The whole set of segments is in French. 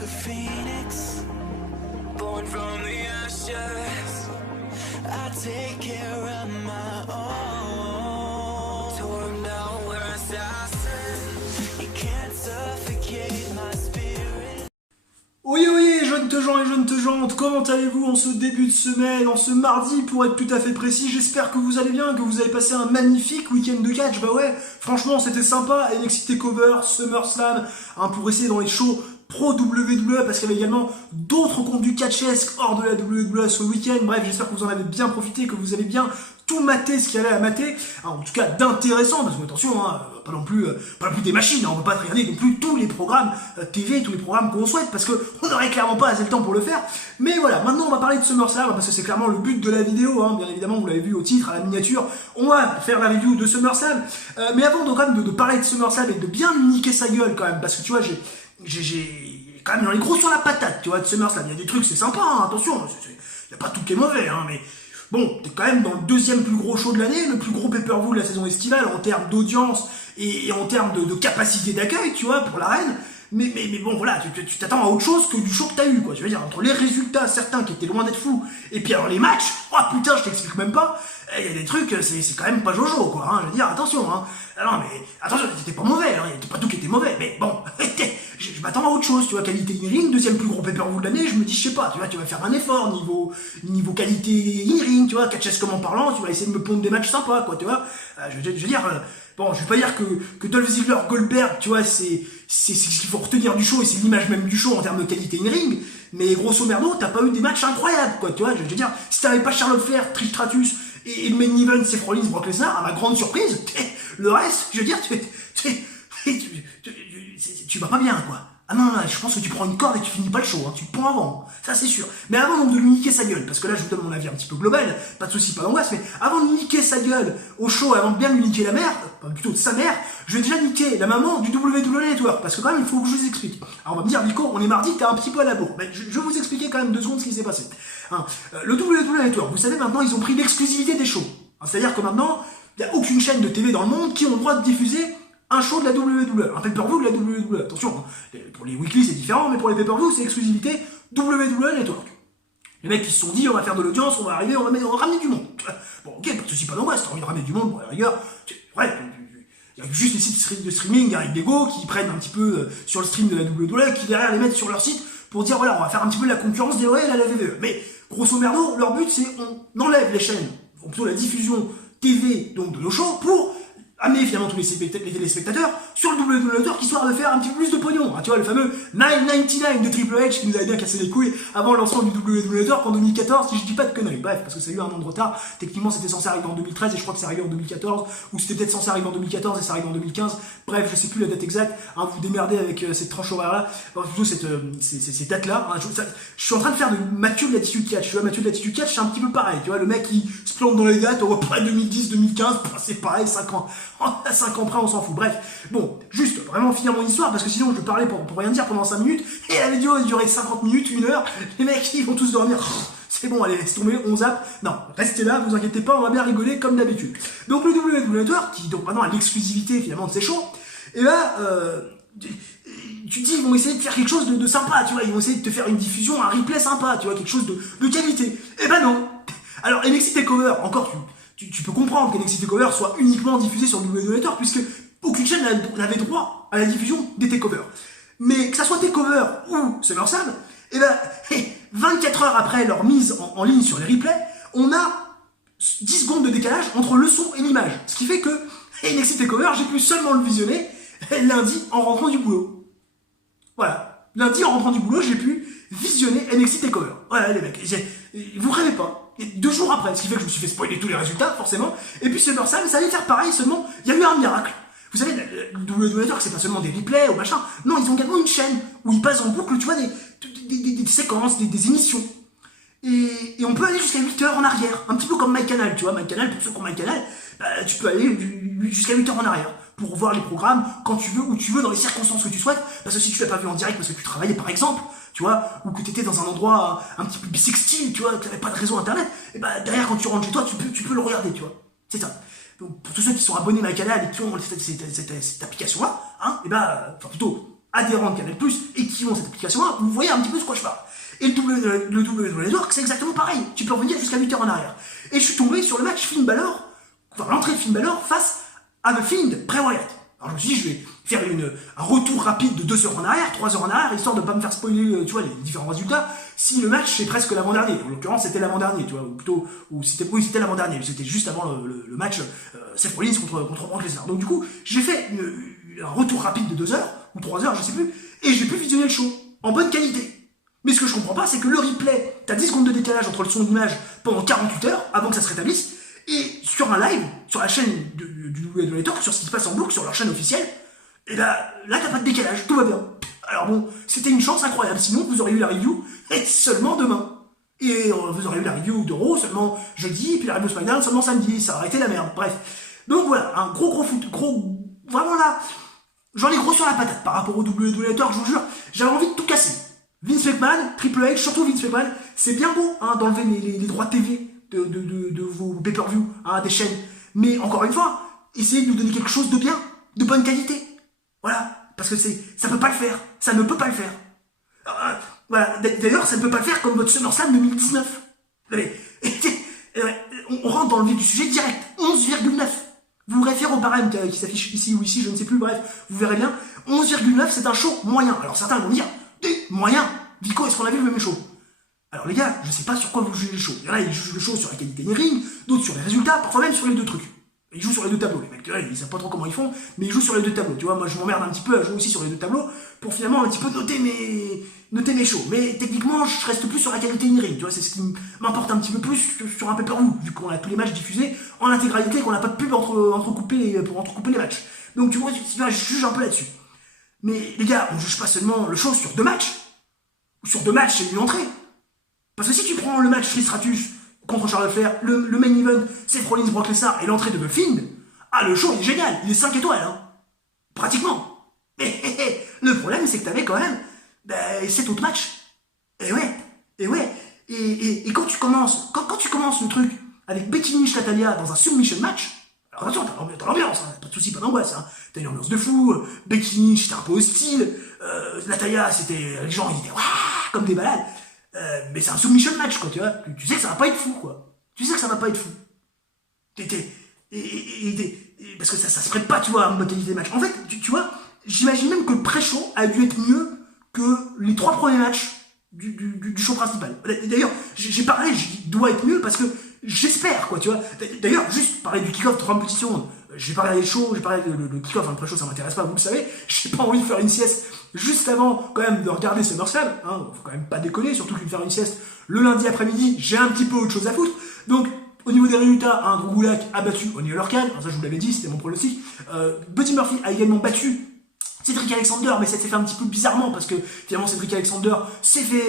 like a phoenix, born from the ashes. I take care of my own. Torn down where assassins, you can't suffocate my spirit. Oyez, jeunes gens et jeunes jantes, comment allez-vous en ce début de semaine, en ce mardi pour être tout à fait précis? J'espère que vous allez bien, que vous avez passé un magnifique week-end de catch. Bah ouais, franchement c'était sympa, NXT TakeOver, SummerSlam, pour essayer dans les shows pro WWE, parce qu'il y avait également d'autres contenus catchesques hors de la WWE ce week-end. Bref, j'espère que vous en avez bien profité, que vous avez bien tout maté ce qu'il y avait à mater, en tout cas d'intéressant, parce que attention, pas non plus des machines, on ne peut pas regarder non plus tous les programmes TV, tous les programmes qu'on souhaite, parce qu'on n'aurait clairement pas assez le temps pour le faire. Mais voilà, maintenant on va parler de SummerSlam, parce que c'est clairement le but de la vidéo, bien évidemment, vous l'avez vu au titre, à la miniature, on va faire la review de SummerSlam. Mais avant donc, quand même de parler de SummerSlam et de bien lui niquer sa gueule quand même, parce que tu vois, j'ai quand même dans les gros sur la patate, tu vois, de SummerSlam. Il y a des trucs, c'est sympa, attention, il n'y a pas tout qui est mauvais, mais bon, t'es quand même dans le deuxième plus gros show de l'année, le plus gros pay-per-view de la saison estivale en termes d'audience et en termes de capacité d'accueil, tu vois, pour l'arène. Mais bon, voilà, tu t'attends à autre chose que du show que t'as eu, quoi. Je veux dire, entre les résultats, certains qui étaient loin d'être fous, et puis alors les matchs, oh putain, je t'explique même pas, il y a des trucs, c'est quand même pas Jojo, quoi, je veux dire, attention, Alors, mais, attention, c'était pas mauvais, il était pas tout qui était mauvais, mais bon, je m'attends à autre chose, tu vois, qualité in-ring, deuxième plus gros pay-per-view de l'année, je me dis, je sais pas, tu vas faire un effort niveau qualité in-ring, tu vois, catchesquement parlant, tu vas essayer de me pondre des matchs sympas, quoi, tu vois, je veux dire, bon, je vais pas dire que Dolph Ziggler, Goldberg, tu vois, c'est ce qu'il faut retenir du show, et c'est l'image même du show en termes de qualité in-ring, mais grosso merdo, t'as pas eu des matchs incroyables, quoi, tu vois, je veux dire, si t'avais pas Charlotte Flair, Trish Stratus, et le main event, c'est Rollins, Brock Lesnar, à ma grande surprise, le reste, je veux dire, tu vas pas bien, quoi. Ah non, je pense que tu prends une corde et tu finis pas le show, tu te prends avant, ça c'est sûr. Mais avant donc de lui niquer sa gueule, parce que là je vous donne mon avis un petit peu global, pas de soucis, pas d'angoisse, mais avant de niquer sa gueule au show, avant de bien lui niquer la mère, plutôt de sa mère, je vais déjà niquer la maman du WWE Network, parce que quand même il faut que je vous explique. Alors on va me dire, Nico, on est mardi, t'es un petit peu à la bourre. Mais je vais vous expliquer quand même 2 secondes ce qui s'est passé. Le WWE Network, vous savez maintenant, ils ont pris l'exclusivité des shows. C'est-à-dire que maintenant, il n'y a aucune chaîne de TV dans le monde qui ont le droit de diffuser un show de la WWE, un pay-per-view de la WWE. Attention, pour les weekly c'est différent, mais pour les pay-per-view c'est exclusivité WWE Network. Les mecs qui se sont dit, on va faire de l'audience, on va arriver, on va ramener du monde. Bon, ok, pas de soucis, pas d'angoisse, t'as envie de ramener du monde, pour la rigueur, ouais, il y a juste les sites de streaming avec des go qui prennent un petit peu sur le stream de la WWE, qui derrière les mettent sur leur site pour dire, voilà, on va faire un petit peu de la concurrence des OL à la WWE. Mais, grosso merdo, leur but c'est, on enlève les chaînes, plutôt la diffusion TV, donc de nos shows, pour amener finalement tous les téléspectateurs sur le WWE Network, histoire de faire un petit peu plus de pognon. Tu vois, le fameux 9,99 de Triple H qui nous avait bien cassé les couilles avant le lancement du WWE Network en 2014, si je dis pas de conneries. Bref, parce que ça a eu un an de retard. Techniquement, c'était censé arriver en 2013 et je crois que c'est arrivé en 2014, ou c'était peut-être censé arriver en 2014 et ça arrive en 2015. Bref, je sais plus la date exacte. Vous démerdez avec cette tranche horaire-là, plutôt ces dates-là. Je suis en train de faire de Mathieu de l'attitude catch. Tu vois, Mathieu de l'attitude catch, c'est un petit peu pareil. Tu vois, le mec qui se plante dans les dates, on voit pas 2010, 2015, c'est pareil, 5 ans. 5 ans près, on s'en fout. Bref, bon, juste vraiment finir mon histoire, parce que sinon je parlais pour rien dire pendant 5 minutes, et la vidéo elle durait 50 minutes, 1 heure, les mecs ils vont tous dormir. C'est bon, allez, laisse tomber, on zappe. Non, restez là, vous inquiétez pas, on va bien rigoler comme d'habitude. Donc le WWE Network, qui donc maintenant a l'exclusivité finalement de ses shows, et là, tu te dis, ils vont essayer de faire quelque chose de sympa, tu vois, ils vont essayer de te faire une diffusion, un replay sympa, tu vois, quelque chose de qualité. Eh ben non. Alors NXT TakeOver, encore tu peux comprendre que NXT TakeOver soit uniquement diffusé sur WWE Network, puisque aucune chaîne n'avait droit à la diffusion des TakeOver. Mais que ça soit TakeOver ou SummerSlam, eh ben, 24 heures après leur mise en ligne sur les replays, on a 10 secondes de décalage entre le son et l'image. Ce qui fait que NXT TakeOver, j'ai pu seulement le visionner lundi en rentrant du boulot. Voilà. Lundi en rentrant du boulot, j'ai pu visionner NXT TakeOver. Voilà les mecs, vous rêvez pas. 2 jours après, ce qui fait que je me suis fait spoiler tous les résultats, forcément. Et puis SummerSlam, ça allait faire pareil, seulement, il y a eu un miracle. Vous savez, le WWE Network, c'est pas seulement des replays ou machin. Non, ils ont également une chaîne où ils passent en boucle, tu vois, des séquences, des émissions. Et on peut aller jusqu'à 8 heures en arrière. Un petit peu comme MyCanal, tu vois. MyCanal, pour ceux qui ont MyCanal, tu peux aller jusqu'à 8 heures en arrière pour voir les programmes quand tu veux, où tu veux, dans les circonstances que tu souhaites. Parce que si tu l'as pas vu en direct parce que tu travaillais, par exemple, tu vois, ou que tu étais dans un endroit un petit peu bisextile, tu vois, que tu n'avais pas de réseau internet, et derrière, quand tu rentres chez toi, tu peux le regarder, tu vois. C'est ça. Donc, pour tous ceux qui sont abonnés à MyCanal et qui ont cette application-là, enfin, plutôt, adhérents de Canal+, et qui ont cette application-là, vous voyez un petit peu de quoi je parle. Et le WWE Network, c'est exactement pareil. Tu peux revenir jusqu'à 8 heures en arrière. Et je suis tombé sur le match Finn Balor, enfin l'entrée de Finn Balor face à The Fiend, Bray Wyatt. Alors je me suis dit, je vais faire un retour rapide de 2 heures en arrière, 3 heures en arrière, histoire de pas me faire spoiler, tu vois, les différents résultats, si le match c'est presque l'avant-dernier. En l'occurrence, c'était l'avant-dernier, tu vois, ou plutôt, c'était l'avant-dernier, c'était juste avant le match Seth Rollins contre Brock Lesnar. Donc du coup, j'ai fait un retour rapide de 2 heures, ou 3 heures, je sais plus, et j'ai pu visionner le show, en bonne qualité. Mais ce que je comprends pas, c'est que le replay, t'as 10 secondes de décalage entre le son et l'image pendant 48 heures, avant que ça se rétablisse, et sur un live, sur la chaîne du WWE Network, sur ce qui se passe en boucle, sur leur chaîne officielle, et là t'as pas de décalage, tout va bien. Alors bon, c'était une chance incroyable, sinon vous auriez eu la review et seulement demain. Et vous auriez eu la review de Raw seulement jeudi, puis la review SmackDown seulement samedi, ça aurait été la merde, bref. Donc voilà, un gros foot, vraiment là, j'en ai gros sur la patate par rapport au WWE Network, je vous jure, j'avais envie de tout casser. Vince McMahon, Triple H, surtout Vince McMahon, c'est bien beau hein, d'enlever les droits TV de vos pay-per-view hein, des chaînes. Mais encore une fois, essayez de nous donner quelque chose de bien, de bonne qualité. Voilà, parce que ça peut pas le faire, ça ne peut pas le faire. Voilà, d'ailleurs, ça ne peut pas le faire comme votre SummerSlam 2019. On rentre dans le vif du sujet direct, 11,9. Vous vous référez au barème qui s'affiche ici ou ici, je ne sais plus, bref, vous verrez bien. 11,9, c'est un show moyen. Alors certains vont me dire, moyen, Vico, est-ce qu'on a vu le même show? Alors les gars, je sais pas sur quoi vous jugez le show. Il y en a, ils jugent le show sur la qualité des rings, d'autres sur les résultats, parfois même sur les deux trucs. Ils jouent sur les deux tableaux, les mecs, ils savent pas trop comment ils font, mais ils jouent sur les deux tableaux. Tu vois, moi je m'emmerde un petit peu à jouer aussi sur les deux tableaux pour finalement un petit peu noter mes shows. Mais techniquement, je reste plus sur la qualité in-ring, tu vois, c'est ce qui m'importe un petit peu plus que sur un pay-per-view, vu qu'on a tous les matchs diffusés en intégralité, qu'on n'a pas de pub pour entrecouper les matchs. Donc tu vois, je juge un peu là-dessus. Mais les gars, on juge pas seulement le show sur 2 matchs. Ou sur 2 matchs, c'est une entrée. Parce que si tu prends le match Trish Stratus contre Charlotte Flair, le main event, Seth Rollins, Brock Lesnar et l'entrée de The Fiend, le show il est génial, il est 5 étoiles, hein. Pratiquement. Mais le problème c'est que t'avais quand même 7 autres matchs. Et quand tu commences le truc avec Becky Lynch Natalia dans un submission match, alors attention, t'as l'ambiance, hein, pas de soucis, pas d'angoisse, hein. T'as une ambiance de fou, Becky Lynch c'était un peu hostile, Natalia c'était, les gens ils étaient comme des malades, mais c'est un submission match quoi, tu vois, tu sais que ça va pas être fou quoi, tu sais que ça va pas être fou, parce que ça se prête pas tu vois à modalité de match, en fait tu vois, j'imagine même que le pré-show a dû être mieux que les 3 premiers matchs du show principal. D'ailleurs, j'ai parlé, j'ai dit doit être mieux parce que j'espère quoi, tu vois. D'ailleurs, juste parler du kick-off 30 petites secondes. J'ai parlé des shows, j'ai parlé le kick-off, le pré-show ça m'intéresse pas, vous le savez. J'ai pas envie de faire une sieste juste avant quand même de regarder SummerSlam, hein. Faut quand même pas déconner, surtout que de faire une sieste le lundi après-midi, j'ai un petit peu autre chose à foutre. Donc au niveau des résultats, Drew Gulak a battu Oney Lorcan, ça je vous l'avais dit, c'était mon pronostic. Buddy Murphy a également battu Cedric Alexander, mais ça s'est fait un petit peu bizarrement parce que finalement Cedric Alexander s'est fait,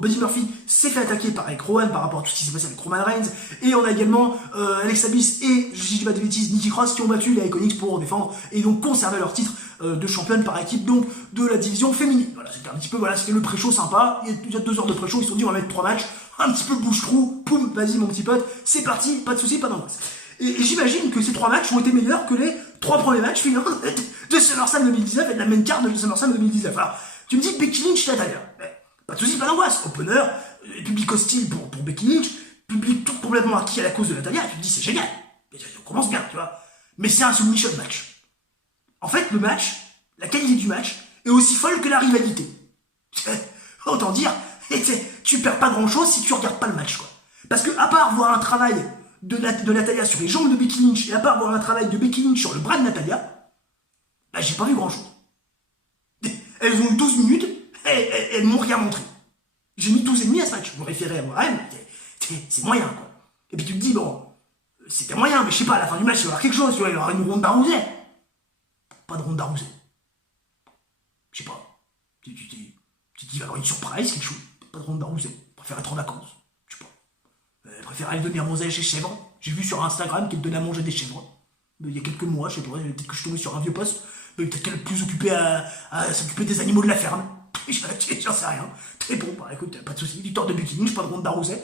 Buddy Murphy s'est fait attaquer par Eric Rowan par rapport à tout ce qui s'est passé avec Roman Reigns, et on a également Alexa Bliss et, je dis pas de bêtises, Nikki Cross qui ont battu les Iconics pour défendre et donc conserver leur titre de championne par équipe donc de la division féminine. Voilà, c'était un petit peu, voilà, c'était le pré-show sympa, il y a 2 heures de pré-show, ils se sont dit on va mettre 3 matchs, un petit peu bouche-trou, poum, vas-y mon petit pote, c'est parti, pas de soucis, pas d'angoisse. Et j'imagine que ces 3 matchs ont été meilleurs que les 3 premiers matchs finalement de SummerSlam 2019 et de la main card de SummerSlam 2019. Alors, tu me dis Becky Lynch, Natalia. Pas de soucis, pas d'angoisse. Opener, public hostile pour Becky Lynch, public tout complètement acquis à la cause de Natalia. Tu te dis c'est génial. On commence bien, tu vois. Mais c'est un submission match. En fait, le match, la qualité du match est aussi folle que la rivalité. Autant dire, tu perds pas grand chose si tu regardes pas le match, quoi. Parce que à part voir un travail de Natalia sur les jambes de Becky Lynch et à part voir un travail de Becky Lynch sur le bras de Natalia, j'ai pas vu grand chose. Elles ont eu 12 minutes et elles m'ont rien montré. J'ai mis 12,5 à ce match. Je me référais à moi-même, c'est moyen quoi. Et puis tu te dis, bon, c'était moyen, mais je sais pas, à la fin du match il va y avoir quelque chose, tu vois, il y aura une ronde d'arrousée. Pas de ronde d'arrousée. Je sais pas. Tu te dis, il va y avoir une surprise, quelque chose. Pas de ronde d'arrousée. Je préfère être en vacances. Je sais pas. Je préfère aller donner à manger chez chèvres. J'ai vu sur Instagram qu'elle donnait à manger des chèvres. Il y a quelques mois, je sais pas, peut-être que je suis tombé sur un vieux poste, peut-être qu'elle est plus occupée à s'occuper des animaux de la ferme. J'en sais rien. Et bon, bah écoute, pas de soucis, victoire de Becky Lynch, pas de ronde d'arrousée.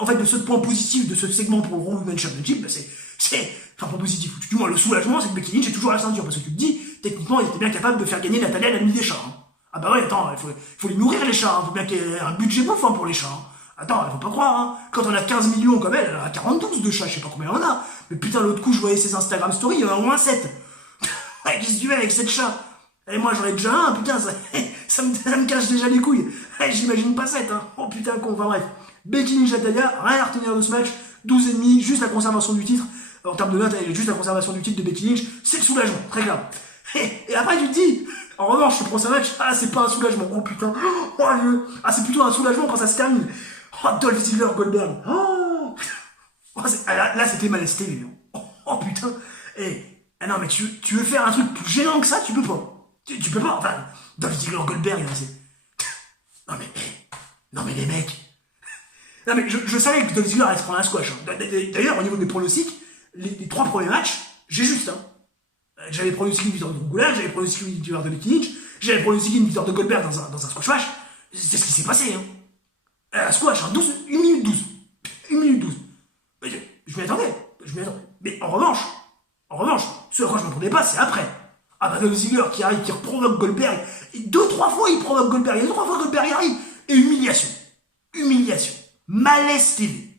En fait, le seul point positif de ce segment pour le Raw Women's Championship, c'est, enfin, point positif, du moins le soulagement, c'est que Becky Lynch est toujours à la ceinture, parce que tu te dis, techniquement, techniquement, il était bien capable de faire gagner Natalia la nuit des chats. Hein. Ah bah ouais, attends, faut les nourrir les chats, hein. Faut bien qu'il y ait un budget bouffe hein, pour les chats. Hein. Attends, faut pas croire, hein. Quand on a 15 millions comme elle en a 42 de chats, je sais pas combien on a. Mais putain, l'autre coup, je voyais ses Instagram stories, il y en a au moins 7. Qu'est-ce que tu veux avec 7 chats? Et moi, j'en ai déjà un, putain, ça me cache déjà les couilles. J'imagine pas 7, hein. Oh putain, con, enfin bref. Becky Lynch, Natalia, rien à retenir de ce match. 12,5, juste la conservation du titre. En termes de notes, juste la conservation du titre de Becky Lynch, c'est le soulagement, très clair. Et après, tu te dis, en revanche, le prochain match, ah, c'est pas un soulagement, oh putain, oh Dieu, ah, c'est plutôt un soulagement quand ça se termine. Oh, Dolph Ziggler, Goldberg, oh, là, c'était malesté, lui. Oh putain, non, mais tu veux faire un truc plus gênant que ça, tu peux pas. Tu peux pas, enfin, Dolph Ziggler, Goldberg, c'est. Non, mais les mecs. Non, mais je savais que Dolph Ziggler allait se prendre un squash. Hein. D'ailleurs, au niveau des pronostics, les 3 premiers matchs, j'ai juste. Hein. J'avais pronostiqué une victoire de Goulard, j'avais pronostiqué une victoire de Becky Lynch, j'avais pronostiqué une victoire de Goldberg dans un squash match. C'est ce qui s'est passé. Hein. Un squash, hein, 1 minute 12. 1 minute 12. Je m'y attendais. Mais en revanche, ce à quoi je ne m'attendais pas, c'est après. Ah bah Dolph Ziggler qui arrive, qui provoque Goldberg. Et 2-3 fois il provoque Goldberg. Et 2-3 fois Goldberg y arrive. Et humiliation. Malaise TV.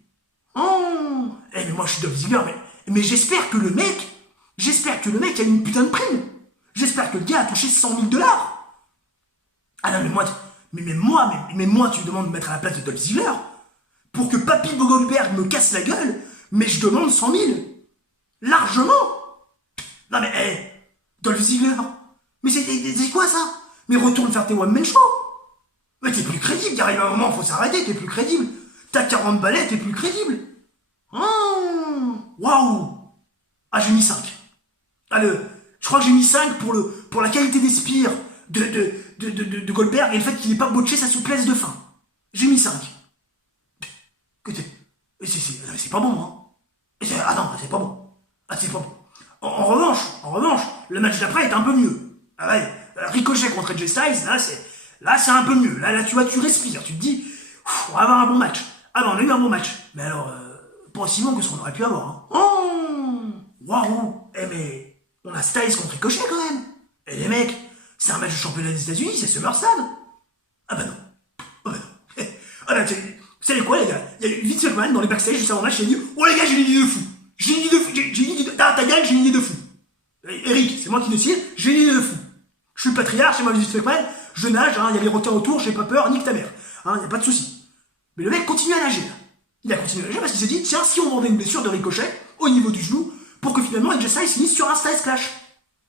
Oh. Mais moi je suis Dolph Ziggler, mais j'espère que le mec a une putain de prime. J'espère que le gars a touché 100 000 $. Ah non, mais moi, tu me demandes de mettre à la place de Dolph Ziggler pour que Papy Goldberg me casse la gueule, mais je demande 100 000. Largement. Non mais, Dolph Ziggler, mais c'est quoi ça? Mais retourne faire tes one-man show. Mais t'es plus crédible, il arrive un moment, faut s'arrêter, t'es plus crédible. T'as 40 balais, t'es plus crédible. Oh, waouh. Ah, j'ai mis 5. Ah, je crois que j'ai mis 5 pour la qualité des spires de Goldberg et le fait qu'il n'ait pas botché sa souplesse de fin. J'ai mis 5. C'est pas bon, hein. Ah non, c'est pas bon. Ah, c'est pas bon. En revanche, le match d'après est un peu mieux. Ah ouais, Ricochet contre AJ Styles, là c'est un peu mieux. Là, tu vois, tu respires, tu te dis, on va avoir un bon match. Ah ben, on a eu un bon match. Mais alors, pas aussi bon que ce qu'on aurait pu avoir. Hein. Oh, waouh. Mais on a Styles contre Ricochet quand même. Et les mecs, c'est un match de championnat des États-Unis, c'est SummerSlam. Ah bah non. Ah bah, vous savez quoi, les gars? Il y a Vince McMahon dans les backstage juste avant le match, il a dit, oh les gars, j'ai une idée de fou. Ta gueule, j'ai une idée de fou. Eric, c'est moi qui décide, j'ai une idée de fou. Je suis le patriarche, c'est moi Vince McMahon, je nage, il y a les requins autour, j'ai pas peur, nique ta mère. Il n'y a pas de souci. Mais le mec continue à nager. Il a continué à nager parce qu'il s'est dit, tiens, si on vendait une blessure de Ricochet au niveau du genou, pour que finalement AJ Styles finisse sur un Styles Clash.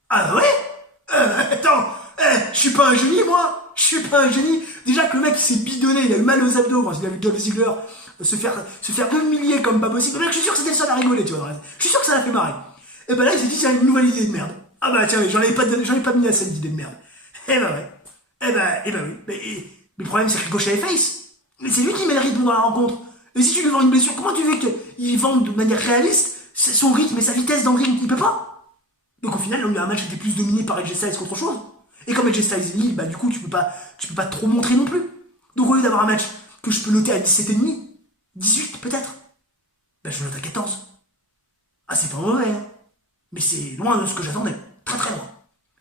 Ah bah ouais. Attends, je suis pas un génie, moi. Je suis pas un génie. Déjà que le mec il s'est bidonné, il a eu mal aux abdos quand il a vu Dolph Ziggler se faire humilier comme pas possible. Mais je suis sûr que c'était le seul à rigoler, tu vois. Je suis sûr que ça l'a fait marrer. Et ben là, il s'est dit, c'est une nouvelle idée de merde. Ah bah tiens, j'en ai pas mis à cette idée de merde. Eh ben ouais. Eh ben oui. Mais le problème, c'est que Ricochet est face. Mais c'est lui qui met le rythme dans la rencontre. Et si tu lui vends une blessure, comment tu veux qu'il vende de manière réaliste son rythme et sa vitesse dans le ring? Il peut pas. Donc au final, on a un match qui était plus dominé par AJ Styles qu'autre chose. Et comme AJ Styles est libre, bah du coup, tu peux pas trop montrer non plus. Donc au lieu d'avoir un match que je peux noter à 17,5, 18 peut-être, bah je le note à 14. Ah, c'est pas mauvais, hein. Mais c'est loin de ce que j'attendais. Très très loin.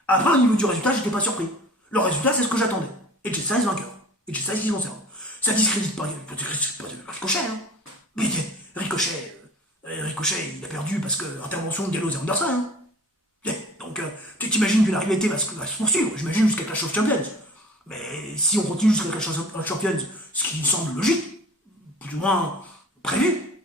Après, au niveau du résultat, j'étais pas surpris. Le résultat, c'est ce que j'attendais. AJ Styles vainqueur. AJ Styles qui s'en sert. Ça discrédite pas Ricochet, hein. Mais Ricochet, il a perdu parce que intervention de Gallows et Anderson, hein. Donc, tu t'imagines que la rivalité va se poursuivre, j'imagine jusqu'à Clash of Champions. Mais si on continue jusqu'à Clash of Champions, ce qui me semble logique, plus ou moins prévu,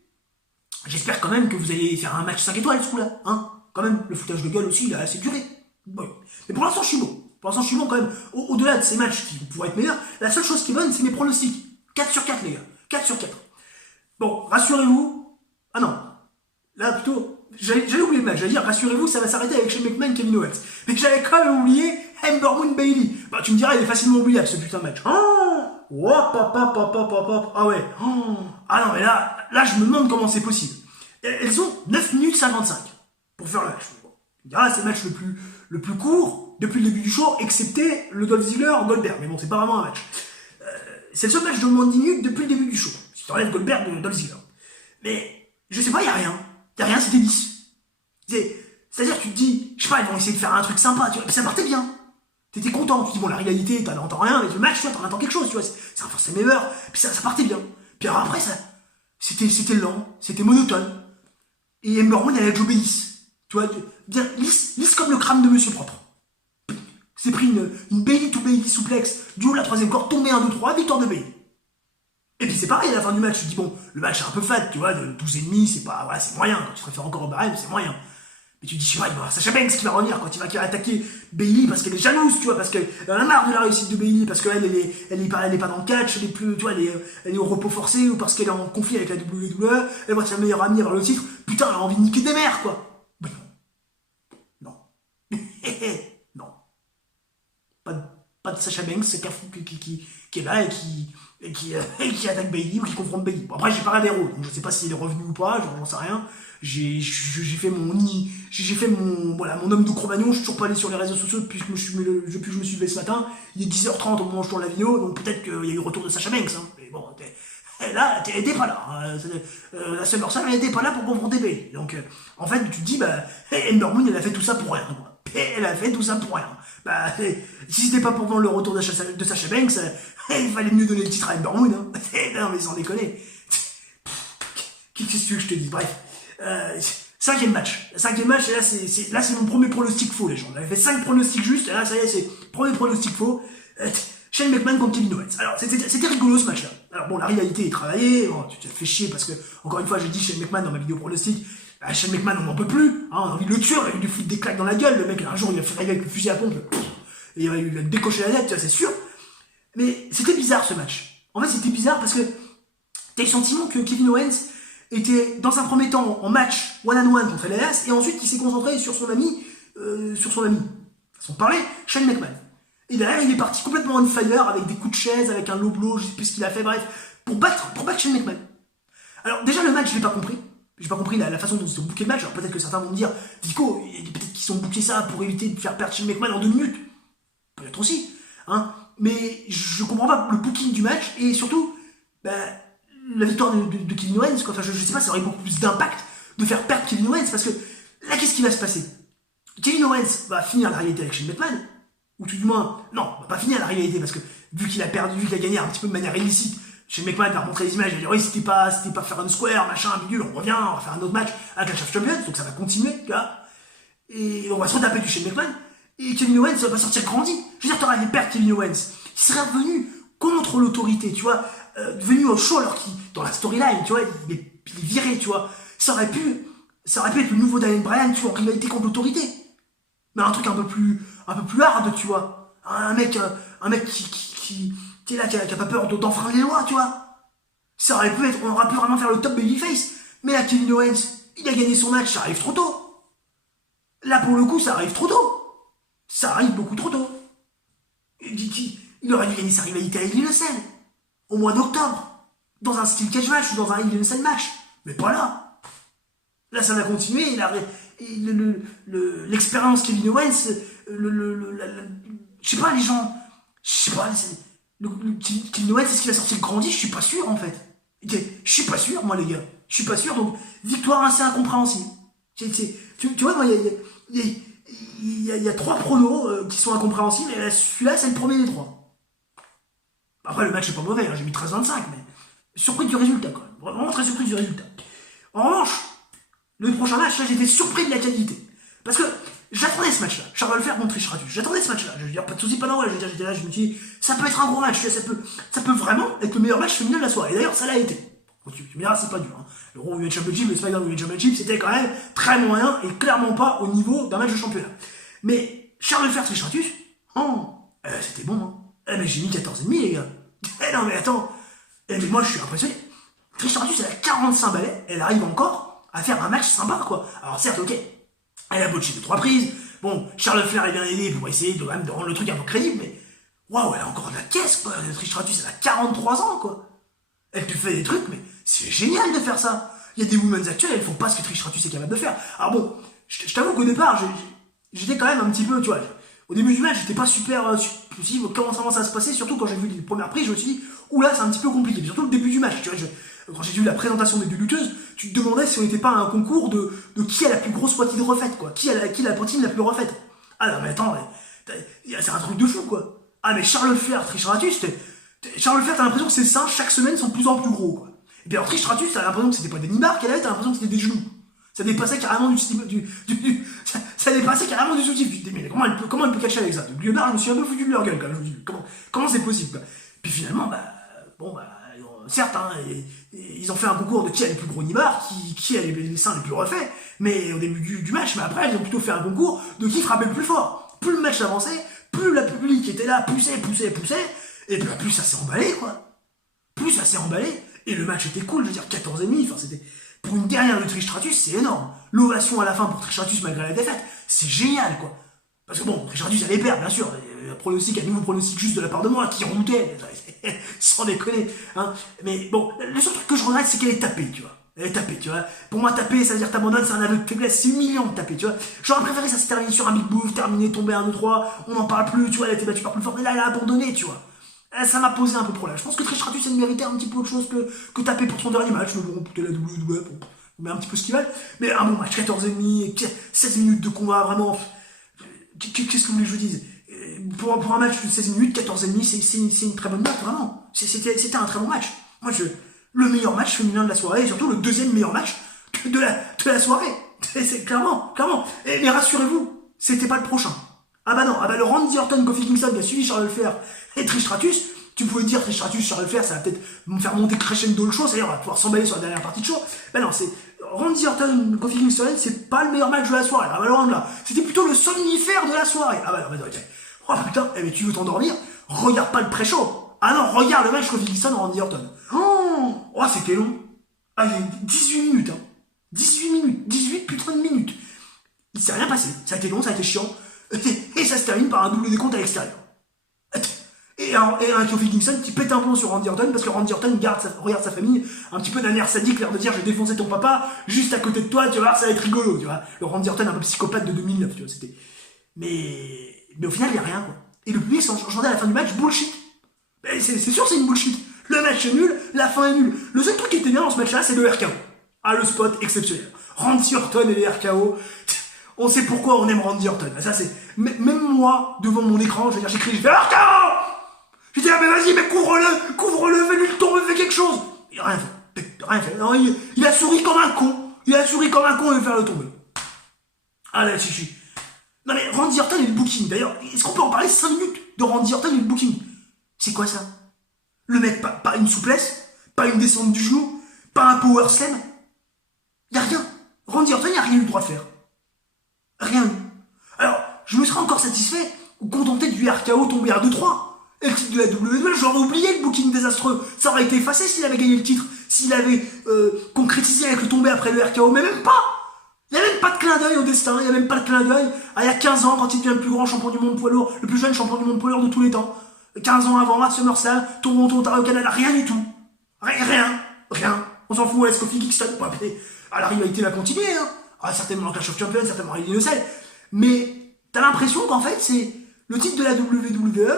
j'espère quand même que vous allez faire un match 5 étoiles ce coup-là, hein. Quand même, le foutage de gueule aussi, il a assez duré. Bon. Mais pour l'instant, je suis bon. Pour l'instant, je suis bon quand même. Au-delà de ces matchs qui pourraient être meilleurs, la seule chose qui est bonne, c'est mes pronostics. 4 sur 4, les gars. 4 sur 4. Bon, rassurez-vous. Ah non. Là, plutôt, j'allais oublier le match. J'allais dire, rassurez-vous, ça va s'arrêter avec Shane McMahon et Kevin Owens. Mais j'avais quand même oublié Ember Moon Bailey. Bah, tu me diras, il est facilement oubliable, ce putain de match. Oh, ah ouais. Oh. Ah non, mais là, je me demande comment c'est possible. Elles ont 9 minutes 55 pour faire le match. Tu me diras, c'est le match le plus court depuis le début du show, excepté le Dolph Ziggler-Goldberg. Mais bon, c'est pas vraiment un match. C'est le seul match de moins de 10 minutes depuis le début du show. Si tu enlèves Goldberg de Dolph Ziggler. Mais, je sais pas, y a rien. Y a rien, c'était 10. C'est-à-dire, tu te dis, je sais pas, ils vont essayer de faire un truc sympa, tu vois, et puis ça partait bien. T'étais content, tu te dis, bon, la réalité, t'en entends rien, mais le match, tu vois, t'en attends quelque chose, tu vois, c'est un force meilleur, puis ça partait bien. Puis alors après, c'était lent, c'était monotone. Et Ember Moon, elle a joué lisse. Tu vois, bien lisse comme le crâne de Monsieur Propre. C'est pris une Bailey to Bailey souplex du haut de la troisième corde, tombé 1-2-3, victoire de Bailey. Et puis c'est pareil à la fin du match, tu te dis, bon, le match est un peu fat, tu vois, de 12 ennemis, c'est pas, voilà, c'est moyen, quand tu préfères encore au barème, c'est moyen. Et tu te dis, je sais pas, il va y avoir Sasha Banks qui va revenir quand il va attaquer Bailey parce qu'elle est jalouse, tu vois, parce qu'elle en a marre de la réussite de Bailey, parce qu'elle elle est pas dans le catch, elle est plus, tu vois, elle est au repos forcé, ou parce qu'elle est en conflit avec la WWE, elle voit sa meilleure amie avoir le titre, putain, elle a envie de niquer des mères, quoi. Ben non. Non. Non. Pas de Sasha Banks qui est là et qui attaque Bailey ou qui confronte Bailey. Bon, après, j'ai pas regardé Raw, donc je sais pas s'il est revenu ou pas, j'en sais rien. J'ai fait mon homme de Cro-Magnon, je suis toujours pas allé sur les réseaux sociaux depuis que je me suis levé ce matin. Il est 10h30 au moment où je tourne la vidéo, donc peut-être qu'il y a eu le retour de Sasha Banks, hein. Mais bon, là, elle était pas là. Hein. La SummerSlam, elle était pas là pour confronter Bailey. Donc, en fait, tu te dis, bah, Ember Moon, elle a fait tout ça pour rien, quoi. Elle a fait tout ça pour rien. Bah, si c'était pas pour vendre le retour de Sasha Banks, il fallait mieux donner le titre à Ember Moon, hein. Non, mais sans déconner. Qu'est-ce que tu veux que je te dise? Bref. Cinquième match, et là c'est mon premier pronostic faux, les gens. On avait fait 5 pronostics justes, et là ça y est, c'est premier pronostic faux. Shane McMahon contre Kevin Owens. Alors c'était rigolo ce match-là. Alors bon, la réalité est travaillée, bon, tu te fais chier parce que, encore une fois, j'ai dit Shane McMahon dans ma vidéo pronostic. Shane McMahon, on n'en peut plus, hein, on a envie de le tuer, on a envie de lui foutre des claques dans la gueule. Le mec, un jour, il a fait avec le fusil à pompe, et il a décoché la tête, c'est sûr. Mais c'était bizarre ce match. En fait, c'était bizarre parce que t'as eu le sentiment que Kevin Owens était dans un premier temps en match one-on-one contre LLS, et ensuite il s'est concentré sur son ami, façon de parler, Shane McMahon. Et derrière, il est parti complètement on fire, avec des coups de chaise, avec un low blow, je sais plus ce qu'il a fait, bref, pour battre Shane McMahon. Alors déjà, le match, je l'ai pas compris. J'ai pas compris la façon dont ils ont booké le match. Alors peut-être que certains vont me dire, Vico, peut-être qu'ils ont booké ça pour éviter de faire perdre Shane McMahon en 2 minutes. Peut-être aussi, hein. Mais je comprends pas le booking du match, et surtout, la victoire de Kevin Owens, enfin, je sais pas, ça aurait beaucoup plus d'impact de faire perdre Kevin Owens, parce que là, qu'est-ce qui va se passer? Kevin Owens va finir la rivalité avec Shane McMahon, ou tout du moins, non, va pas finir la rivalité, parce que vu qu'il a gagné un petit peu de manière illicite, Shane McMahon va remontrer les images, il va dire oui, c'était pas faire un square, machin, bidule, on revient, on va faire un autre match à Clash of Champions, donc ça va continuer, tu vois, et on va se retaper du Shane McMahon, et Kevin Owens va sortir grandi. Je veux dire, t'aurais fait perdre Kevin Owens, il serait revenu contre l'autorité, tu vois, venu au show alors qu'il, dans la storyline, tu vois, il est viré, tu vois. Ça aurait pu être le nouveau Daniel Bryan, tu vois, en rivalité contre l'autorité. Mais un truc un peu plus hard, tu vois. Un mec qui est là, qui a pas peur d'enfreindre les lois, tu vois. Ça aurait pu être, on aurait pu vraiment faire le top babyface. Mais là, Kevin Owens, il a gagné son match, ça arrive trop tôt. Là, pour le coup, ça arrive trop tôt. Ça arrive beaucoup trop tôt. Il aurait dû gagner sa rivalité avec Hell in a Cell au mois d'octobre, dans un style cage match ou dans un Hell in a Cell match. Mais pas là. Là, ça va continuer. L'expérience Kevin Owens, je sais pas, les gens, je sais pas, Kevin Owens, est-ce qu'il va sortir grandi? Je suis pas sûr, en fait. Je suis pas sûr, moi, les gars. Je suis pas sûr, donc, victoire assez incompréhensible. Tu vois, moi, il y a 3 pronos qui sont incompréhensibles, et celui-là, c'est le premier des 3. Après, le match est pas mauvais, hein, j'ai mis 13-25, mais surpris du résultat, quand même. Vraiment très surpris du résultat. En revanche, le prochain match, là, j'étais surpris de la qualité. Parce que j'attendais ce match-là. Charles Flair contre Trish Stratus. J'attendais ce match-là. Je veux dire, pas de soucis, pas d'envoi. J'étais là, je me dis, ça peut être un gros match. Ça peut vraiment être le meilleur match féminin de la soirée. Et d'ailleurs, ça l'a été. Tu me diras, c'est pas dur. Hein. Le Raw Women's Championship, le SmackDown Women's Championship, c'était quand même très moyen et clairement pas au niveau d'un match de championnat. Mais Charles Flair, Trish Stratus, c'était bon. Hein. Mais j'ai mis 14,5, les gars. Non, mais attends. Mais moi, je suis impressionné. Trish Stratus, elle a 45 balais. Elle arrive encore à faire un match sympa, quoi. Alors, certes, ok. Elle a botché 2-3 prises. Bon, Charles Flair est bien aidé pour essayer de rendre le truc un peu crédible, mais waouh, elle a encore de la caisse, quoi. Trish Stratus, elle a 43 ans, quoi. Elle te fait des trucs, mais c'est génial de faire ça. Il y a des women's actuelles, elles font pas ce que Trish Stratus est capable de faire. Alors bon, je t'avoue qu'au départ, j'étais quand même un petit peu, tu vois, Au début du match, j'étais pas super je me comment ça va se passer, surtout quand j'ai vu les premières prises, je me suis dit, oula, c'est un petit peu compliqué. Surtout le début du match, tu vois, quand j'ai vu la présentation des deux lutteuses, tu te demandais si on n'était pas à un concours de qui a la plus grosse poitrine refaite, quoi. Qui a la poitrine la plus refaite. Ah non, mais attends, c'est un truc de fou, quoi. Ah, mais Charles Flair, Trish Stratus, Charles Flair, t'as l'impression que ses seins, chaque semaine, sont de plus en plus gros, quoi. Et puis alors, Trish Stratus, t'as l'impression que c'était pas des nibards qu'elle avait, t'as l'impression que c'était des genoux. Ça dépassait carrément ça dépassait carrément du soutif. Tu te dis, mais comment elle peut catcher avec ça? Depuis le bar, je me suis un peu foutu de leur gueule, quand même. Je me dis, comment c'est possible, quoi. Puis finalement, certes, hein, ils ont fait un concours de qui a les plus gros nibards, qui a les seins les plus refaits, mais au début du match, mais après, ils ont plutôt fait un concours de qui frappait le plus fort. Plus le match avançait, plus la public était là, poussait, et puis plus ça s'est emballé, quoi. Plus ça s'est emballé, et le match était cool, je veux dire, 14,5, enfin, c'était... Pour une dernière de Trish Stratus, c'est énorme. L'ovation à la fin pour Trish Stratus malgré la défaite, c'est génial, quoi. Parce que bon, Trish Stratus allait perdre, bien sûr. Un nouveau pronostic juste de la part de moi, qui redoutait, sans déconner. Hein. Mais bon, le seul truc que je regrette, c'est qu'elle est tapée, tu vois. Elle est tapée, tu vois. Pour moi, taper, ça veut dire t'abandonnes, c'est un aveu de faiblesse, c'est humiliant de taper, tu vois. J'aurais préféré ça se terminer sur un big move, terminer, tomber 1, 2, 3, on n'en parle plus, tu vois, elle a été battue par plus fort, mais là, elle a abandonné, tu vois. Ça m'a posé un peu problème. Je pense que Trish Stratus, elle méritait un petit peu autre chose que taper pour son dernier match. Mais bon, peut-être la WWE, on met un petit peu ce qu'ils veulent. Mais un bon match, 14,5, 16 minutes de combat, vraiment. Qu'est-ce que vous voulez que je vous dise? Pour un match de 16 minutes, 14,5, c'est une très bonne note, vraiment. C'était un très bon match. Moi, le meilleur match féminin de la soirée, et surtout le deuxième meilleur match de la soirée. C'est clairement. Mais rassurez-vous, c'était pas le prochain. Ah bah non, le Randy Orton, Kofi Kingston qui a suivi Charles Flair et Trish Stratus, tu pouvais dire Trish Stratus, Charles Flair, ça va peut-être me faire monter crescendo le show, c'est-à-dire on va pouvoir s'emballer sur la dernière partie de show. Ben non, c'est Randy Orton, Kofi Kingston, c'est pas le meilleur match de la soirée. Ah bah loin de là, c'était plutôt le somnifère de la soirée. Ah bah non, ok. Oh putain, mais tu veux t'endormir? Regarde pas le pré-show. Ah non, regarde le match Kofi Kingston, Randy Orton. Oh, c'était long. Ah, 18 minutes, hein. 18 minutes, 18 putain de minutes. Il s'est rien passé, ça a été long, ça a été chiant. Et ça se termine par un double décompte à l'extérieur. Et un Kofi Kingston qui pète un plomb sur Randy Orton parce que Randy Orton regarde sa famille un petit peu d'un air sadique, l'air de dire je vais défoncer ton papa juste à côté de toi, tu vas voir, ça va être rigolo, tu vois. Le Randy Orton un peu psychopathe de 2009, tu vois, c'était... Mais au final, il n'y a rien, quoi. Et le public s'entendait à la fin du match, bullshit. C'est sûr, c'est une bullshit. Le match est nul, la fin est nulle. Le seul truc qui était bien dans ce match-là, c'est le RKO. Ah, le spot exceptionnel. Randy Orton et les RKO... On sait pourquoi on aime Randy Orton. Ça, c'est... Même moi, devant mon écran, je veux dire, j'écris, je fais RKO! Je dis, ah, mais vas-y, mais couvre-le, fais-lui le tomber, fais quelque chose. Il a rien fait. Non, il a souri comme un con. Il veut faire le tomber. Allez, chichi. Non, mais Randy Orton et le booking. D'ailleurs, est-ce qu'on peut en parler 5 minutes de Randy Orton et le booking? C'est quoi ça? Le mec, pas une souplesse, pas une descente du genou, pas un power slam. Y a rien. Randy Orton, y a rien eu le droit de faire. Rien eu. Alors, je me serais encore satisfait ou contenté du RKO tomber à 2-3. Et le titre de la WWE, j'aurais oublié le booking désastreux. Ça aurait été effacé s'il avait gagné le titre, s'il avait concrétisé avec le tombé après le RKO, mais même pas. Il n'y a même pas de clin d'œil au destin, il n'y a même pas de clin d'œil à il y a 15 ans quand il devient le plus grand champion du monde poids lourd, le plus jeune champion du monde poids lourd de tous les temps. 15 ans avant, à SummerSlam, Toronto, Ontario, Canada, rien du tout. Rien. On s'en fout, est-ce Kofi Kingston? Ah, la rivalité va continuer, hein. Ah, certainement Clash of Champions, certainement il le sait. Mais t'as l'impression qu'en fait, c'est le titre de la WWE,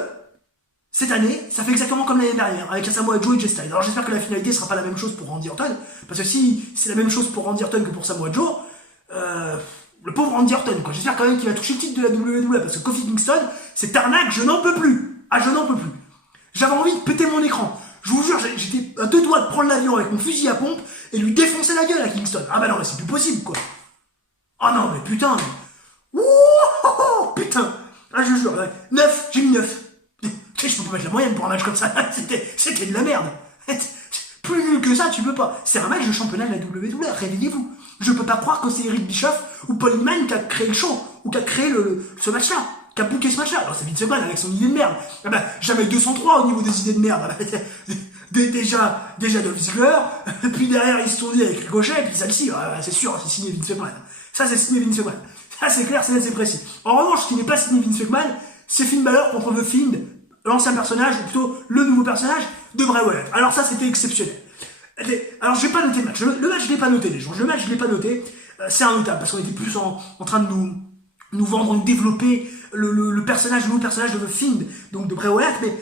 cette année, ça fait exactement comme l'année dernière, avec Samoa Joe et Jay Styles. Alors j'espère que la finalité sera pas la même chose pour Randy Orton, parce que si c'est la même chose pour Randy Orton que pour Samoa Joe, le pauvre Randy Orton, quoi. J'espère quand même qu'il va toucher le titre de la WWE, parce que Kofi Kingston, c'est arnaque, je n'en peux plus. Ah, je n'en peux plus. J'avais envie de péter mon écran. Je vous jure, j'étais à 2 doigts de prendre l'avion avec mon fusil à pompe et lui défoncer la gueule à Kingston. Ah bah non, mais c'est plus possible, quoi. Ah non, mais putain. Ouh, putain. Ah, je jure, 9, j'ai mis 9. Tu sais, je peux pas mettre la moyenne pour un match comme ça. C'était de la merde. Plus nul que ça, tu peux pas. C'est un match de championnat de la WWE, réveillez-vous. Je peux pas croire que c'est Eric Bischoff ou Paul Heyman qui a créé le show, ou qui a créé ce match-là, qui a booké ce match-là. Alors c'est Vince McMahon avec son idée de merde. Ah bah, jamais 203 au niveau des idées de merde. Ah bah, déjà Dolph Ziggler, puis derrière il se tournait avec Ricochet, et puis celle-ci, c'est sûr, c'est signé Vince McMahon. Ça, c'est signé Vince McMahon. Ça, c'est clair, c'est net, c'est précis. En revanche, ce qui n'est pas signé Vince McMahon, c'est Finn Balor contre The Fiend, l'ancien personnage, ou plutôt le nouveau personnage de Bray Wyatt. Alors ça, c'était exceptionnel. Alors, je vais pas noter le match. Le match, je l'ai pas noté, les gens. Le match, je l'ai pas noté. C'est un notable, parce qu'on était plus en train de nous nous vendre, nous développer le personnage, le nouveau personnage de The Fiend, donc de Bray Wyatt, mais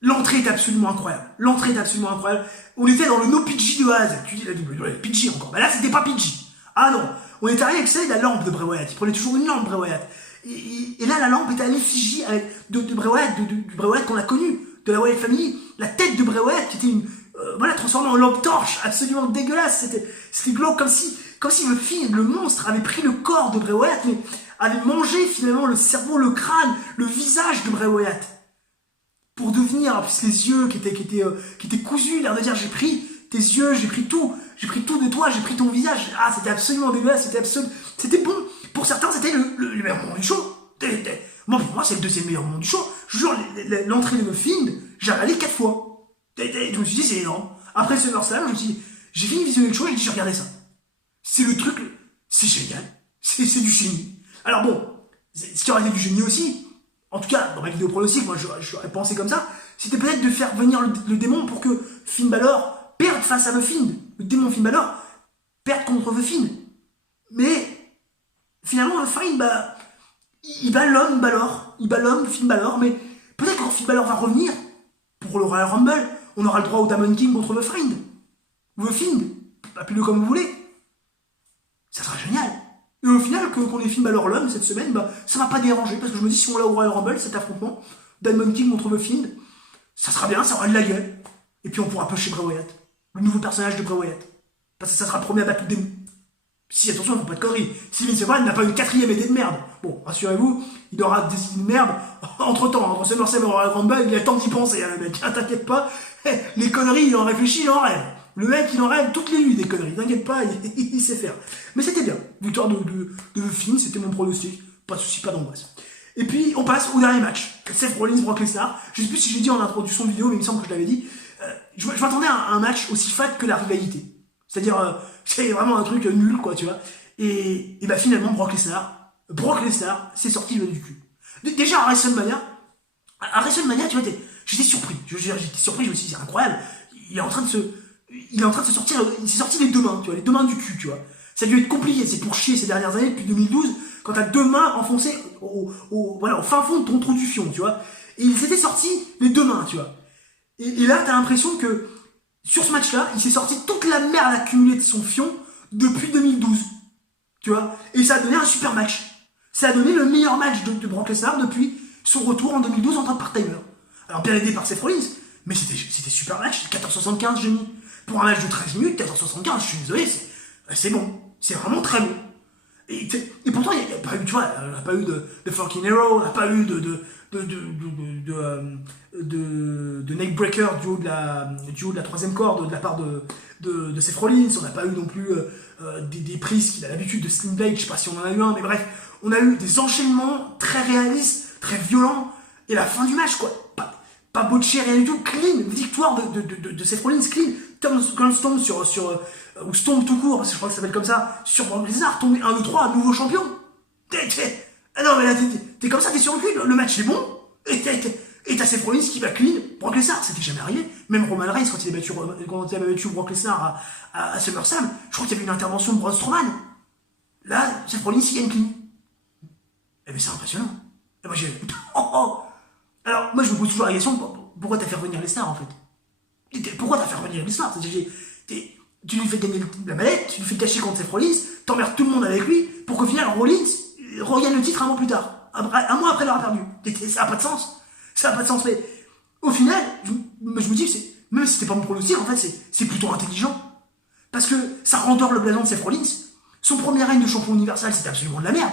l'entrée est absolument incroyable. L'entrée est absolument incroyable. On était dans le no PG de A à Z. Tu dis la PG encore. Bah là, c'était pas PG. Ah non. On est arrivé avec la lampe de Bray Wyatt. Il prenait toujours une lampe, Bray Wyatt. Et là, la lampe était à l'effigie de Bray Wyatt, du Bray Wyatt qu'on a connu, de la Wyatt Family. La tête de Bray Wyatt qui était transformée en lampe torche, absolument dégueulasse. C'était glauque, comme si le film, le monstre, avait pris le corps de Bray Wyatt, mais avait mangé finalement le cerveau, le crâne, le visage de Bray Wyatt. Pour devenir, en plus les yeux qui étaient cousus, l'air de dire j'ai pris tes yeux, j'ai pris tout de toi, j'ai pris ton visage. Ah, c'était absolument dégueulasse, c'était bon. Pour certains, c'était le meilleur moment du show. Moi, pour moi, c'est le deuxième meilleur moment du show. Je jure, l'entrée de The Fiend, j'ai regardé 4 fois. Je me suis dit, c'est énorme. Après SummerSlam, je me suis dit, j'ai fini de visionner le show et j'ai dit, je regardais ça. C'est le truc, c'est génial. C'est du génie. Alors bon, ce qui aurait été du génie aussi, en tout cas, dans ma vidéo pronostic, moi j'aurais pensé comme ça, c'était peut-être de faire venir le démon pour que Finn Balor perde face à The Fiend. Le démon Finn Balor perde contre The Fiend. Mais finalement, The Fiend, il bat l'homme Balor, Finn Balor, mais peut-être que quand Finn Balor va revenir pour le Royal Rumble, on aura le droit au Diamond King contre The Fiend. Ou The Fiend, appelez-le comme vous voulez. Ça sera génial. Et au final, qu'on ait Finn Balor l'homme cette semaine, ça m'a pas dérangé, parce que je me dis, si on l'a au Royal Rumble, cet affrontement, Diamond King contre The Fiend, ça sera bien, ça aura de la gueule. Et puis on pourra pusher Bray Wyatt, le nouveau personnage de Bray Wyatt. Parce que ça sera le premier à battre le démon. Si, attention, il ne faut pas de conneries. Si Vince McMahon n'a pas une 4ème idée de merde, bon, rassurez-vous, il aura des idées de merde entre-temps, entre SummerSlam et le Royal Rumble, il a le temps d'y penser, hein, le mec, t'inquiète pas, les conneries, il en réfléchit, il en rêve. Le mec, il en rêve toutes les nuits des conneries, t'inquiète pas, il sait faire. Mais c'était bien, victoire de The Fiend, c'était mon pronostic, pas de soucis, pas d'angoisse. Et puis, on passe au dernier match, Seth Rollins, Brock Lesnar. Je sais plus si j'ai dit en introduction de vidéo, mais il me semble que je l'avais dit. Je m'attendais à un match aussi fat que la rivalité. C'est-à-dire, c'est vraiment un truc nul, quoi, tu vois. Et finalement, Brock Lesnar s'est sorti le du cul. Déjà, à WrestleMania, tu vois, j'étais surpris. J'étais surpris, je me suis dit, c'est incroyable. Il est en train de se sortir, il s'est sorti les deux mains, tu vois, les deux mains du cul, tu vois. Ça a dû être compliqué, c'est pour chier ces dernières années, depuis 2012, quand t'as deux mains enfoncées au fin fond de ton trou du fion, tu vois. Et il s'était sorti les deux mains, tu vois. Et là, t'as l'impression que, sur ce match-là, il s'est sorti toute la merde accumulée de son fion depuis 2012, tu vois. Et ça a donné un super match. Ça a donné le meilleur match de Brock Lesnar depuis son retour en 2012 en tant que part-timer. Alors, bien aidé par Seth Rollins, mais c'était super match, 14,75 j'ai mis. Pour un match de 13 minutes, 14,75, je suis désolé, c'est bon. C'est vraiment très bon. Et pourtant, il n'y a pas eu, tu vois, on n'a pas eu de fucking hero, on n'a pas eu de neckbreaker du haut de la troisième corde de la part de Seth Rollins, on n'a pas eu non plus des prises qu'il a l'habitude de Sling Blade, je sais pas si on en a eu un, mais bref, on a eu des enchaînements très réalistes, très violents, et la fin du match, quoi, pas botché, rien du tout, clean, victoire de Seth Rollins, clean, Gunstomp ou Stomp tout court, parce que je crois que ça s'appelle comme ça, sur Brock Lesnar, tombé 1, 2, 3, nouveau champion. Non mais là, t'es comme ça, t'es sur le cul, le match est bon, et t'as Seth Rollins qui va clean Brock Lesnar, c'était jamais arrivé. Même Roman Reigns, quand il avait battu Brock Lesnar à SummerSlam, je crois qu'il y avait une intervention de Braun Strowman. Là, Seth Rollins, il gagne clean. Eh ben c'est impressionnant. Et moi j'ai... Alors, moi je me pose toujours la question, pourquoi t'as fait revenir Lesnar en fait? Pourquoi t'as fait revenir Lesnar? Tu lui fais gagner la mallette, tu lui fais cacher contre Seth Rollins, t'emmerdes tout le monde avec lui, pour qu'au final Rollins regagne le titre un mois plus tard. Un mois après l'avoir perdu. Ça n'a pas de sens. Ça n'a pas de sens. Mais au final, je me dis, même si c'était pas mon pronostic, en fait, c'est plutôt intelligent. Parce que ça rendort le blason de Seth Rollins. Son premier règne de champion universel, c'était absolument de la merde.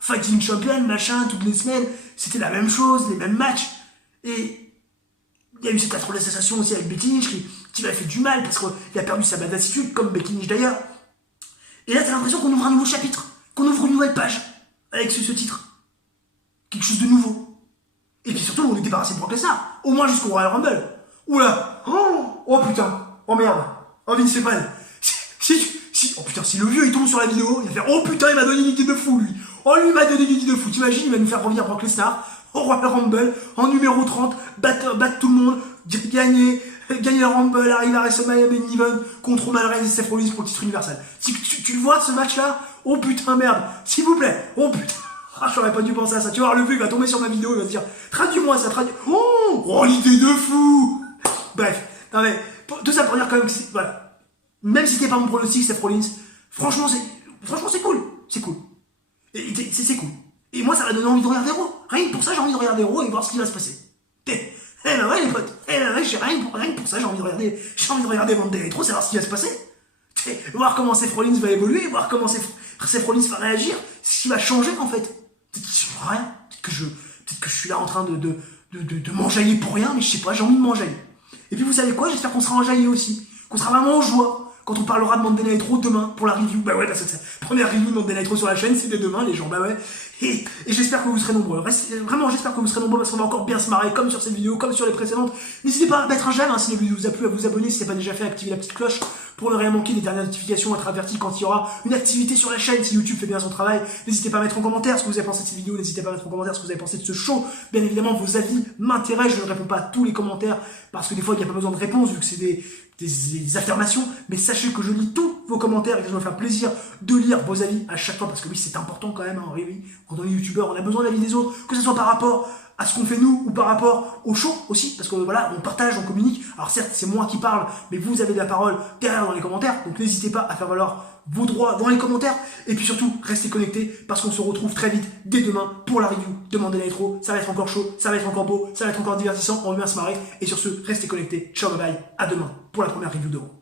Fighting champion, machin, toutes les semaines, c'était la même chose, les mêmes matchs. Et il y a eu cette association aussi avec Becky Lynch qui lui a fait du mal parce qu'il a perdu sa badassitude, comme Becky Lynch d'ailleurs. Et là, t'as l'impression qu'on ouvre un nouveau chapitre, qu'on ouvre une nouvelle page avec ce titre. Quelque chose de nouveau. Et puis surtout, on est débarrassé de Brock Lesnar, au moins jusqu'au Royal Rumble. Oula, oh putain, oh merde, oh Vince McMahon. Oh putain, si le vieux il tombe sur la vidéo, il va faire oh putain, il m'a donné une idée de fou lui. Oh lui m'a donné une idée de fou. T'imagines, il va nous faire revenir Brock Lesnar au Royal Rumble en numéro 30, battre tout le monde, gagner, gagner le Rumble, arriver à WrestleMania Main Event contre Roman Reigns et Seth Rollins pour le titre universel. Tu le vois ce match-là? Oh putain, merde, s'il vous plaît, oh putain. Ah, j'aurais pas dû penser à ça. Tu vas voir, le vieux, il va tomber sur ma vidéo, il va se dire, traduis-moi ça, traduis. Oh, l'idée de fou. Bref, non mais, tout ça pour dire quand même que voilà. Même si c'était pas mon pronostic, Seth Rollins, franchement, c'est cool. C'est cool. C'est cool. Et moi, ça m'a donné envie de regarder Raw. Rien que pour ça, j'ai envie de regarder Raw et voir ce qui va se passer. Eh ben ouais, les potes. Eh ben ouais, rien que pour ça, j'ai envie de regarder Monday Night Raw, savoir ce qui va se passer. Voir comment Seth Rollins va évoluer, voir comment Seth Rollins va réagir, ce qui va changer, en fait. Peut-être qu'il ne changera rien. Peut-être que je suis là en train de m'enjailler pour rien, mais je sais pas, j'ai envie de m'enjailler. Et puis vous savez quoi, j'espère qu'on sera enjaillé aussi. Qu'on sera vraiment en joie quand on parlera de Monday Night Raw demain pour la review. Bah ouais, parce que c'est la première review de Monday Night Raw sur la chaîne, c'est dès demain, les gens. Bah ouais. Et j'espère que vous serez nombreux. Vraiment, j'espère que vous serez nombreux parce qu'on va encore bien se marrer, comme sur cette vidéo, comme sur les précédentes. N'hésitez pas à mettre un j'aime si la vidéo vous a plu, à vous abonner si ce n'est pas déjà fait, à activer la petite cloche pour ne rien manquer des dernières notifications, être averti quand il y aura une activité sur la chaîne, si YouTube fait bien son travail. N'hésitez pas à mettre en commentaire ce que vous avez pensé de cette vidéo, n'hésitez pas à mettre en commentaire ce que vous avez pensé de ce show. Bien évidemment, vos avis m'intéressent, je ne réponds pas à tous les commentaires parce que des fois il n'y a pas besoin de réponse vu que c'est des affirmations, mais sachez que je lis tous vos commentaires et que ça me fait plaisir de lire vos avis à chaque fois parce que oui, c'est important quand même, hein, oui, quand on est youtubeur, on a besoin de l'avis des autres, que ce soit par rapport à ce qu'on fait nous ou par rapport au show aussi, parce que voilà, on partage, on communique. Alors certes, c'est moi qui parle, mais vous avez de la parole derrière dans les commentaires, donc n'hésitez pas à faire valoir vos droits dans les commentaires, et puis surtout, restez connectés, parce qu'on se retrouve très vite, dès demain, pour la review de Monday Night Raw. Ça va être encore chaud, ça va être encore beau, ça va être encore divertissant, on va bien se marrer, et sur ce, restez connectés, ciao, bye bye, à demain, pour la première review de Raw.